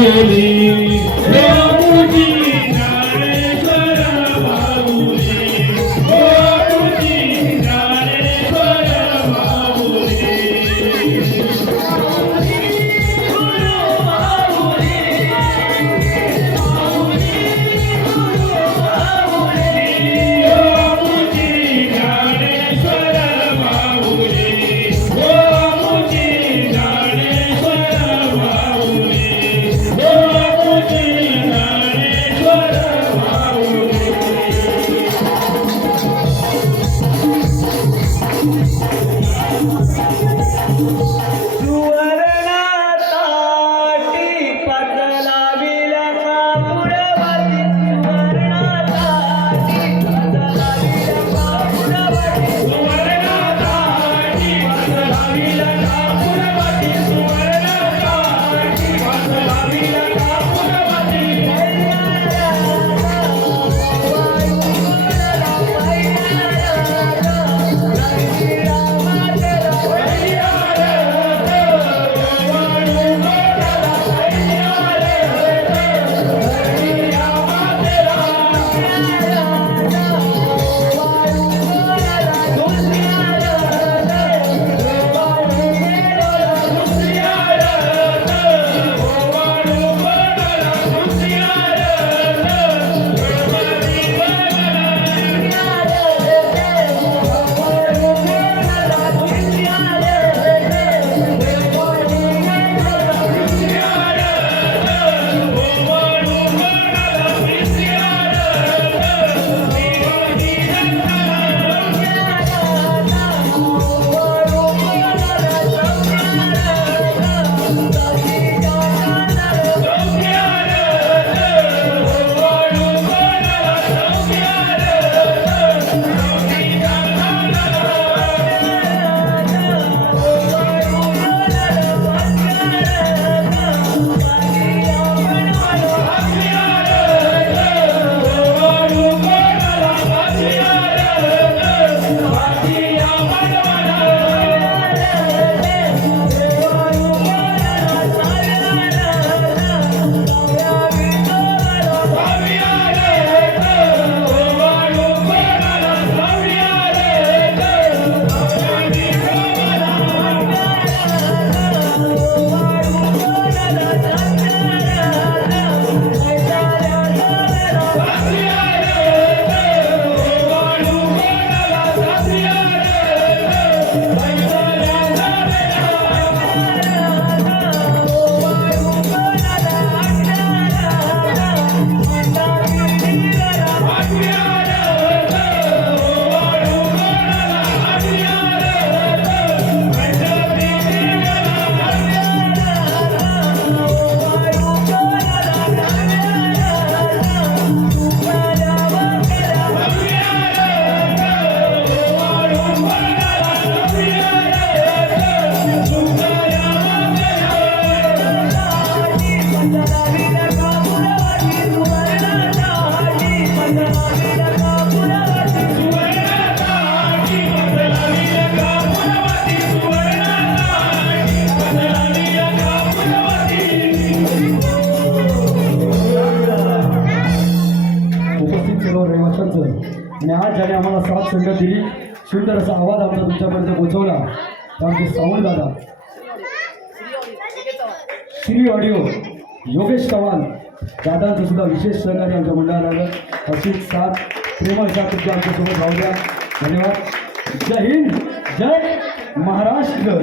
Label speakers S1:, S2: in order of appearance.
S1: ele आणि आज ज्याने आम्हाला साथ संगत दिली सुंदर असा आवाज आम्हाला तुमच्यापर्यंत पोहोचवला. तर आमचे सावंत दादा श्री ऑडिओ योगेश चव्हाण दादांचं सुद्धा विशेष सहकार्य आमच्या मंडळाला अशी साथ प्रेमळ साथ तुमच्या आमच्यासोबत राहू द्या. धन्यवाद. जय हिंद जय महाराष्ट्र.